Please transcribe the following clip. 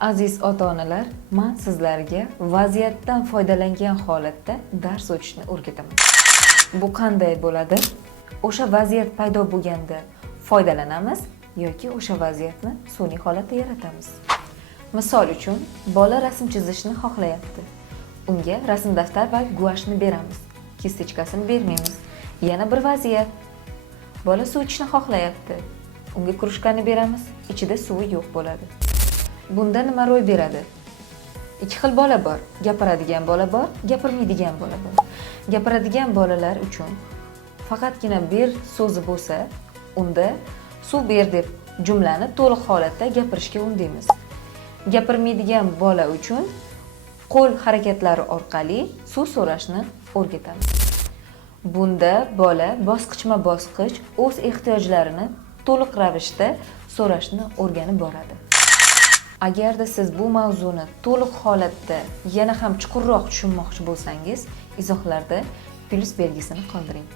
Aziz ota-onalar, men sizlarga vaziyatdan foydalangan holatda dars o'tishni o'rgataman. Bu qanday bo'ladi? O'sha vaziyat paydo bo'lganda foydalanamiz yoki o'sha vaziyatni sun'iy holatda yaratamiz. Misol uchun, bola rasm chizishni xohlayapti. Unga rasm daftar va guashni beramiz. Kistechkasini bermaymiz. Yana bir vaziyat. Bola suv ichishni xohlayapti. Unga krujkani beramiz, ichida suvi yo'q bo'ladi. Bunda nima ro'y beradi? Ikki xil bola bor. Gapiradigan bola bor, gapirmaydigan bola bor. Gapiradigan bolalar uchun faqatgina ber so'zi bo'lsa, unda suv ber deb jumlani to'liq holatda gapirishga undaymiz. Gapirmaydigan bola uchun qo'l harakatlari orqali suv so'rashni o'rgatamiz. Bunda bola bosqichma-bosqich o'z ehtiyojlarini to'liq ravishda so'rashni o'rganib boradi. Agarda siz bu mavzuni to'liq holatda yana ham chuqurroq tushunmoqchi bo'lsangiz, izohlarda plus belgisini qoldiring.